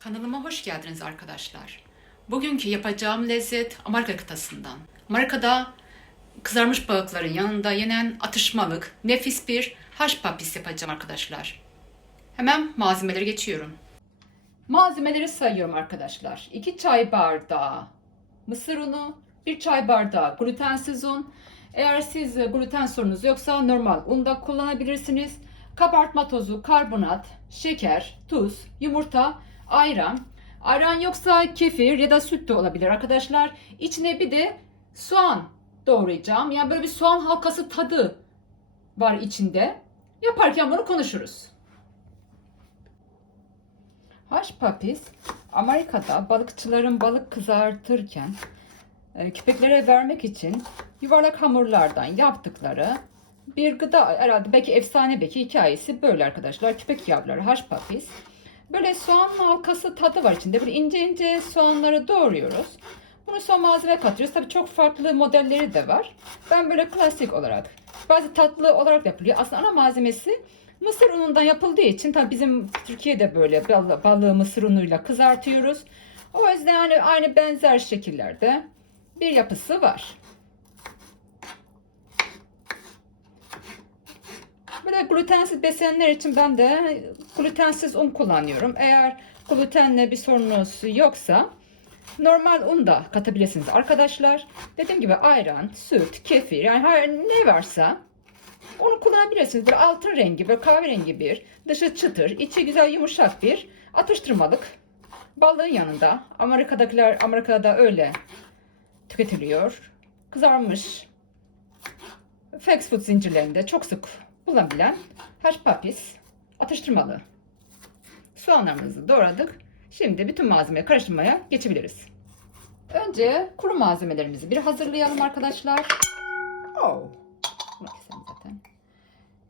Kanalıma hoş geldiniz arkadaşlar. Bugünkü yapacağım lezzet Amerika kıtasından. Amerika'da kızarmış balıkların yanında yenen atışmalık, nefis bir haş papis yapacağım arkadaşlar. Hemen malzemeleri geçiyorum. Malzemeleri sayıyorum arkadaşlar. 2 çay bardağı mısır unu, 1 çay bardağı glutensiz un. Eğer siz gluten sorunuz yoksa normal un da kullanabilirsiniz. Kabartma tozu, karbonat, şeker, tuz, yumurta, ayran. Ayran yoksa kefir ya da süt de olabilir arkadaşlar. İçine bir de soğan doğrayacağım. Yani böyle bir soğan halkası tadı var içinde. Yaparken bunu konuşuruz. Haş papis Amerika'da balıkçıların balık kızartırken e, köpeklere vermek için yuvarlak hamurlardan yaptıkları bir gıda herhalde belki efsane belki hikayesi böyle arkadaşlar. Köpek yavruları haş papis. Böyle soğan halkası tadı var içinde. Böyle ince ince soğanları doğruyoruz. Bunu son malzeme katıyoruz. Tabii çok farklı modelleri de var. Ben böyle klasik olarak bazı tatlı olarak yapılıyor. Aslında ana malzemesi mısır unundan yapıldığı için tabii bizim Türkiye'de böyle bal- balığı mısır unuyla kızartıyoruz. O yüzden yani aynı benzer şekillerde bir yapısı var. Böyle glutensiz beslenenler için ben de glutensiz un kullanıyorum. Eğer glutenle bir sorunuz yoksa normal un da katabilirsiniz arkadaşlar. Dediğim gibi ayran, süt, kefir yani her ne varsa onu kullanabilirsiniz. Böyle altın rengi, böyle kahverengi bir, dışı çıtır, içi güzel yumuşak bir atıştırmalık. Balığın yanında. Amerika'dakiler Amerika'da öyle tüketiliyor. Kızarmış fast food zincirlerinde çok sık bulunabilen haş papis atıştırmalı. Soğanlarımızı doğradık. Şimdi bütün malzemeyi karıştırmaya geçebiliriz. Önce kuru malzemelerimizi bir hazırlayalım arkadaşlar. Oh. Zaten.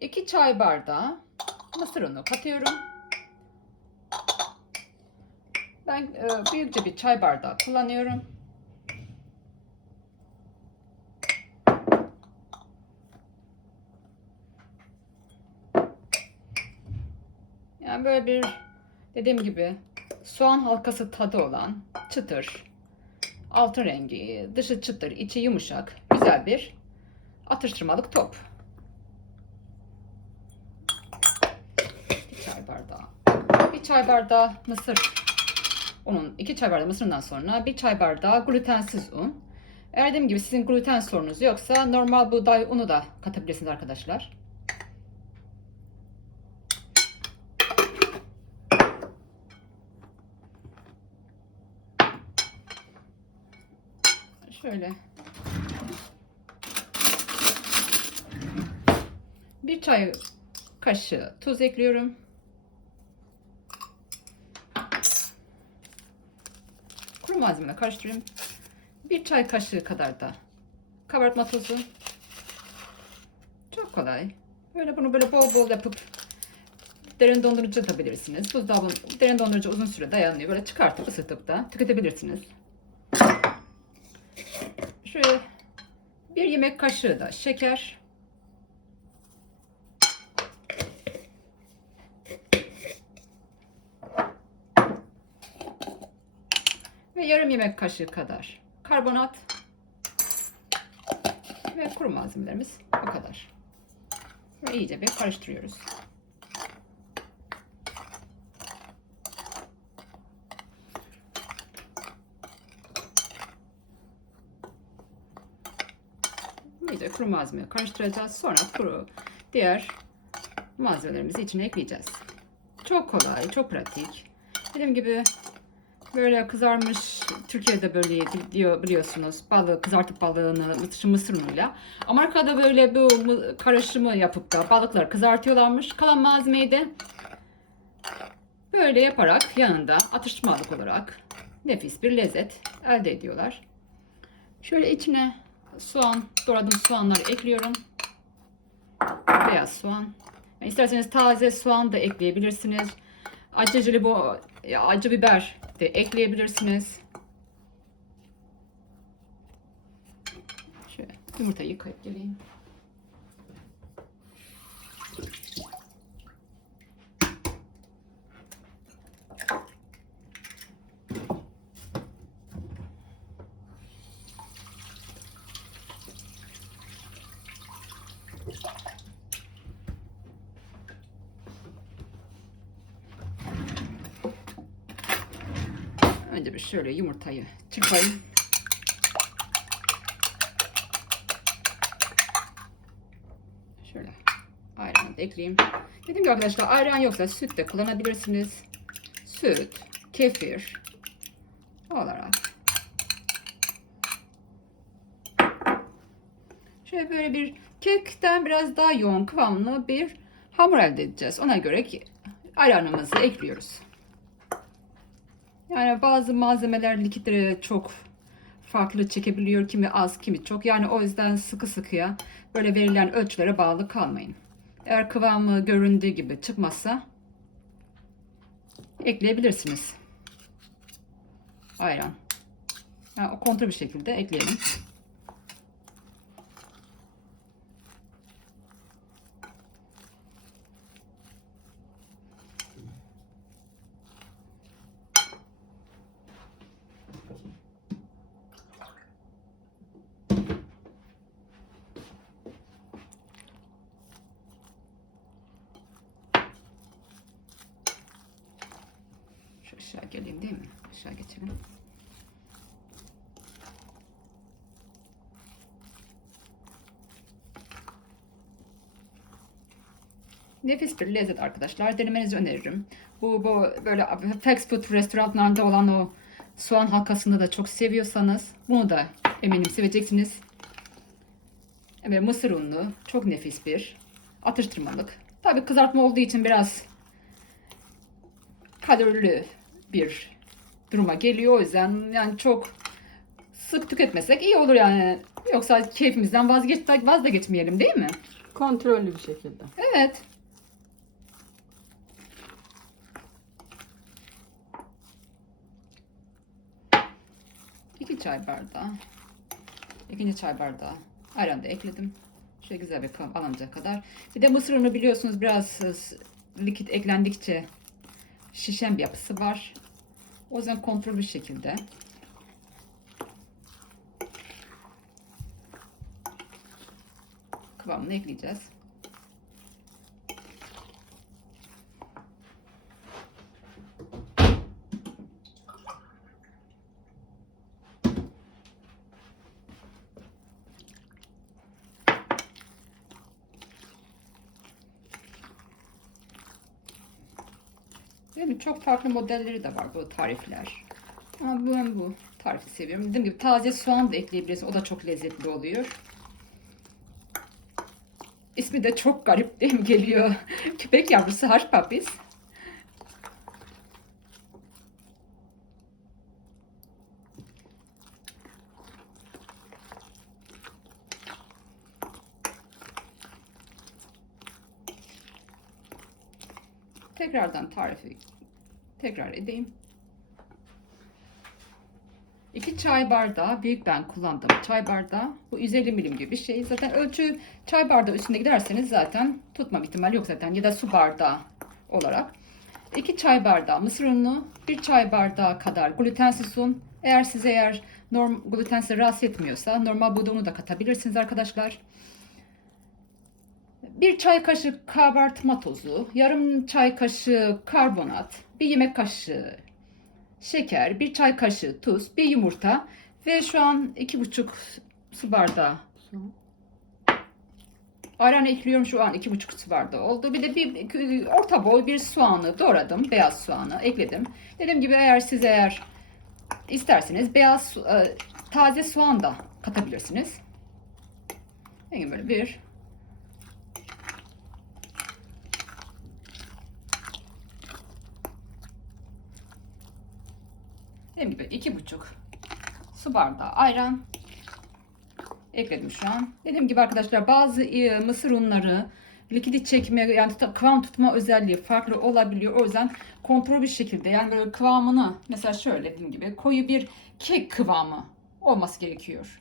2 çay bardağı mısır unu katıyorum. Ben e, büyükçe bir çay bardağı kullanıyorum. Böyle bir dediğim gibi soğan halkası tadı olan çıtır, altın rengi, dışı çıtır, içi yumuşak, güzel bir atıştırmalık top. Bir çay bardağı. Bir çay bardağı mısır unun, iki çay bardağı mısırından sonra bir çay bardağı glutensiz un. Eğer dediğim gibi sizin gluten sorunuz yoksa normal buğday unu da katabilirsiniz arkadaşlar. Şöyle. Bir çay kaşığı tuz ekliyorum. Kuru malzeme karıştırıyorum. Bir çay kaşığı kadar da kabartma tozu. Çok kolay. Böyle bunu böyle bol bol yapıp derin dondurucu atabilirsiniz. Buzdolabı derin dondurucu uzun süre dayanıyor. Böyle çıkartıp ısıtıp da tüketebilirsiniz. Bir yemek kaşığı da şeker. Ve yarım yemek kaşığı kadar karbonat. Ve kuru malzemelerimiz bu kadar. Ve iyice bir karıştırıyoruz. İyice kuru malzemeyi karıştıracağız. Sonra kuru diğer malzemelerimizi içine ekleyeceğiz. Çok kolay, çok pratik. Dediğim gibi böyle kızarmış Türkiye'de böyle yediliyor biliyorsunuz. Balığı kızartıp balığını mısır, mısır unuyla. Amerika'da böyle bu mı- karışımı yapıp da balıkları kızartıyorlarmış. Kalan malzemeyi de böyle yaparak yanında atıştırmalık olarak nefis bir lezzet elde ediyorlar. Şöyle içine soğan, doğradığım soğanları ekliyorum. Beyaz soğan. Yani isterseniz taze soğan da ekleyebilirsiniz. Acı bu acı biber de ekleyebilirsiniz. Şöyle yumurtayı yıkayıp geleyim. Bir şöyle yumurtayı çırpayım. Şöyle ayranı da ekleyeyim. Dedim ki arkadaşlar ayran yoksa süt de kullanabilirsiniz. Süt, kefir olarak. Şöyle böyle bir kekten biraz daha yoğun kıvamlı bir hamur elde edeceğiz. Ona göre ayranımızı ekliyoruz. Yani bazı malzemeler likitleri çok farklı çekebiliyor. Kimi az, kimi çok. Yani o yüzden sıkı sıkıya böyle verilen ölçülere bağlı kalmayın. Eğer kıvamı göründüğü gibi çıkmazsa ekleyebilirsiniz. Ayran. Yani o kontrol bir şekilde ekleyelim. Şu aşağı geleyim değil mi? Aşağı geçelim. Nefis bir lezzet arkadaşlar. Denemenizi öneririm. Bu, bu böyle fast food restoranlarda olan o soğan halkasını da çok seviyorsanız bunu da eminim seveceksiniz. Evet, mısır unlu. Çok nefis bir atıştırmalık. Tabii kızartma olduğu için biraz kalorili bir duruma geliyor. O yüzden yani çok sık tüketmesek iyi olur yani. Yoksa keyfimizden vazgeç, vazgeçmeyelim değil mi? Kontrollü bir şekilde. Evet. İki çay bardağı. İkinci çay bardağı. Ayran da ekledim. Şöyle güzel bir kıvam alınacak kadar. Bir de mısır unu biliyorsunuz biraz likit eklendikçe şişen bir yapısı var. O yüzden kontrol bir şekilde. Kıvamını ekleyeceğiz. Çok farklı modelleri de var bu tarifler. Ama ben bu tarifi seviyorum. Dediğim gibi taze soğan da ekleyebilirsin. O da çok lezzetli oluyor. İsmi de çok garip değil mi geliyor? Köpek yavrusu harç papis. Tekrardan tarifi tekrar edeyim. 2 çay bardağı büyük ben kullandığım çay bardağı. Bu 150 milim gibi bir şey. Zaten ölçü çay bardağı üstünde giderseniz zaten tutma ihtimali yok zaten. Ya da su bardağı olarak. 2 çay bardağı mısır unu, 1 çay bardağı kadar glutensiz un. Eğer size eğer norm, gluten rahatsız etmiyorsa normal buğday unu da katabilirsiniz arkadaşlar. 1 çay kaşığı kabartma tozu, yarım çay kaşığı karbonat, 1 yemek kaşığı şeker, 1 çay kaşığı tuz, 1 yumurta ve şu an 2,5 su bardağı ayran ekliyorum şu an 2,5 su bardağı oldu. Bir de bir orta boy bir soğanı doğradım. Beyaz soğanı ekledim. Dediğim gibi eğer siz eğer isterseniz beyaz e, taze soğan da katabilirsiniz. Yani böyle bir Dediğim gibi iki buçuk su bardağı ayran ekledim şu an. Dediğim gibi arkadaşlar bazı e, mısır unları likidi çekme yani tuta- kıvam tutma özelliği farklı olabiliyor. O yüzden kontrol bir şekilde yani böyle kıvamını mesela şöyle dediğim gibi koyu bir kek kıvamı olması gerekiyor.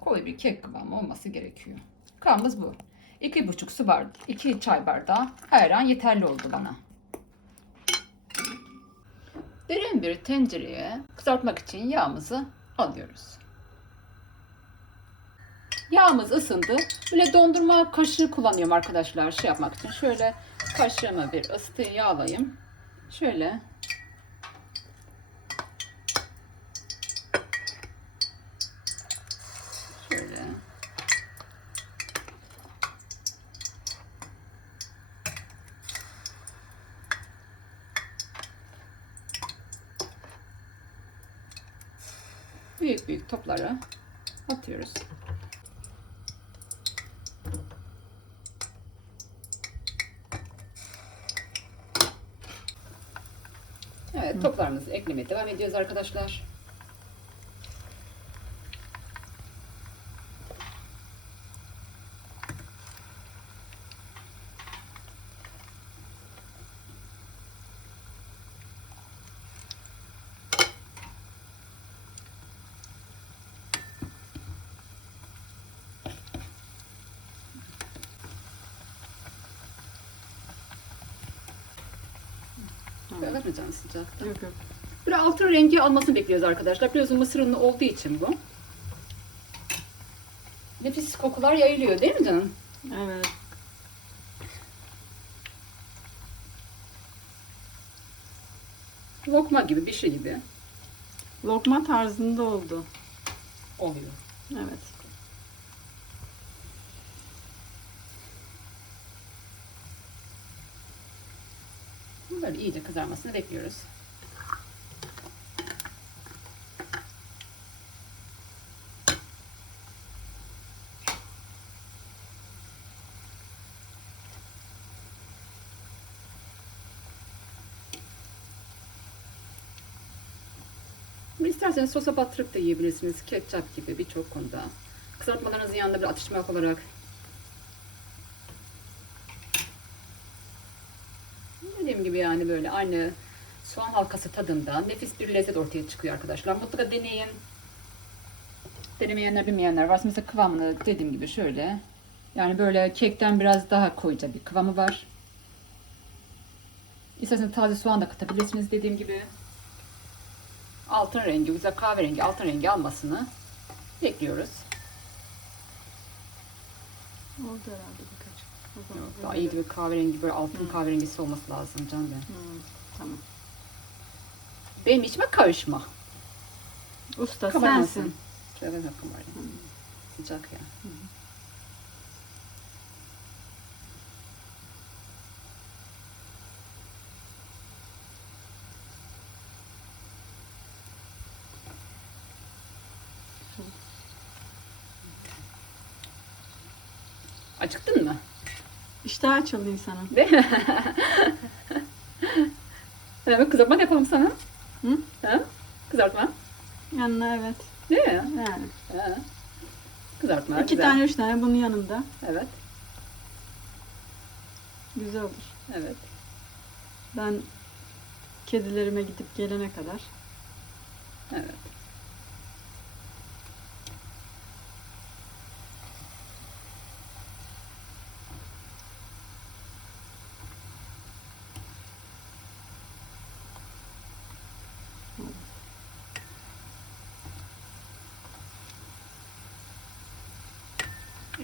Koyu bir kek kıvamı olması gerekiyor. Kıvamımız bu. İki buçuk su bardağı, iki çay bardağı ayran yeterli oldu bana. Derin bir tencereye kızartmak için yağımızı alıyoruz. Yağımız ısındı. Böyle dondurma kaşığı kullanıyorum arkadaşlar şey yapmak için. Şöyle kaşığımı bir ısıtı yağlayayım. Şöyle. Büyük büyük topları atıyoruz. Evet toplarımızı eklemeye devam ediyoruz arkadaşlar. Can sıcakta? Yok yok. Böyle altın rengi almasını bekliyoruz arkadaşlar. Biliyorsun mısır unu olduğu için bu. Nefis kokular yayılıyor değil mi canım? Evet. Lokma gibi bir şey gibi Lokma tarzında oldu. oluyor. Evet. Böyle iyice kızarmasını bekliyoruz. İsterseniz sosa batırıp da yiyebilirsiniz. Ketçap gibi birçok konuda. Kızartmalarınızın yanında bir atıştırmalık olarak Dediğim gibi yani böyle aynı soğan halkası tadında nefis bir lezzet ortaya çıkıyor arkadaşlar. Mutlaka deneyin. Denemeyenler bilmeyenler varsa mesela kıvamını dediğim gibi şöyle. Yani böyle kekten biraz daha koyuca bir kıvamı var. İsterseniz taze soğan da katabilirsiniz dediğim gibi. Altın rengi, güzel kahverengi, altın rengi almasını bekliyoruz. Oldu herhalde birkaç. Zaman Yok, daha iyi bir kahverengi, böyle altın kahverengisi olması lazım canım benim. Hı, tamam. Benim içime karışma. Usta Kabarmasın. sensin. Şöyle bakın böyle. Sıcak ya. Acıktın mı? İşte açıldı insanın. Değil mi? Hemen kızartma yapalım sana. Hı? Ha? Kızartma. Yanına evet. Değil mi? Yani. Ha. Kızartma. İki güzel. tane üç tane bunun yanında. Evet. Güzel olur. Evet. Ben kedilerime gidip gelene kadar. Evet.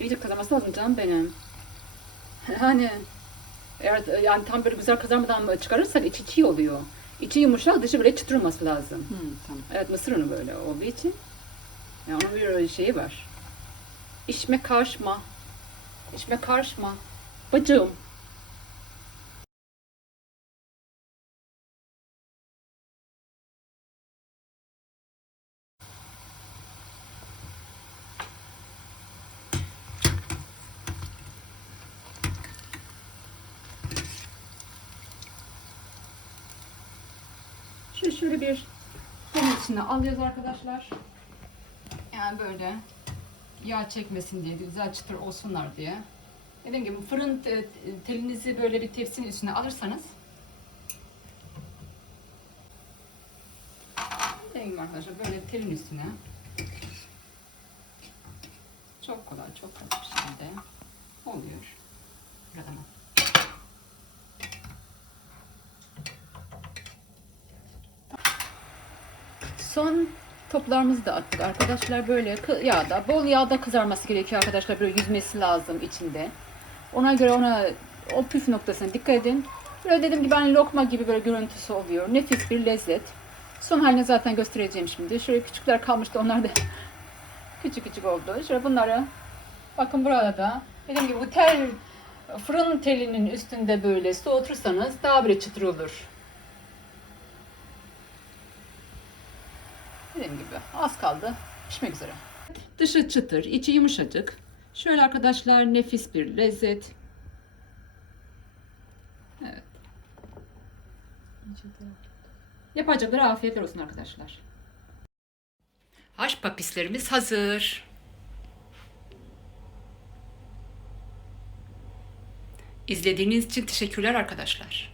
İyice kızarması lazım canım benim. Yani eğer yani tam böyle güzel kızarmadan mı çıkarırsak içi çiğ oluyor. İçi yumuşak, dışı böyle çıtır olması lazım. Hı, tamam. Evet mısır unu böyle olduğu için. Yani onun bir şeyi var. İşme karışma. İşme karışma. Bacım. Şöyle, şöyle bir Bunun içine alıyoruz arkadaşlar. Yani böyle yağ çekmesin diye, güzel çıtır olsunlar diye. Dediğim gibi fırın te- telinizi böyle bir tepsinin üstüne alırsanız Dediğim gibi arkadaşlar böyle telin üstüne çok kolay, çok kolay bir şekilde oluyor. Son toplarımızı da attık arkadaşlar. Böyle yağda, bol yağda kızarması gerekiyor arkadaşlar. Böyle yüzmesi lazım içinde. Ona göre ona o püf noktasına dikkat edin. Böyle dediğim gibi hani lokma gibi böyle görüntüsü oluyor. Nefis bir lezzet. Son halini zaten göstereceğim şimdi. Şöyle küçükler kalmıştı onlar da küçük küçük oldu. Şöyle bunları bakın burada da dediğim gibi bu tel fırın telinin üstünde böyle soğutursanız daha böyle çıtır olur. Dediğim gibi az kaldı. Pişmek üzere. Dışı çıtır, içi yumuşacık. Şöyle arkadaşlar nefis bir lezzet. Evet. Yapacaklara afiyetler olsun arkadaşlar. Haş papislerimiz hazır. İzlediğiniz için teşekkürler arkadaşlar.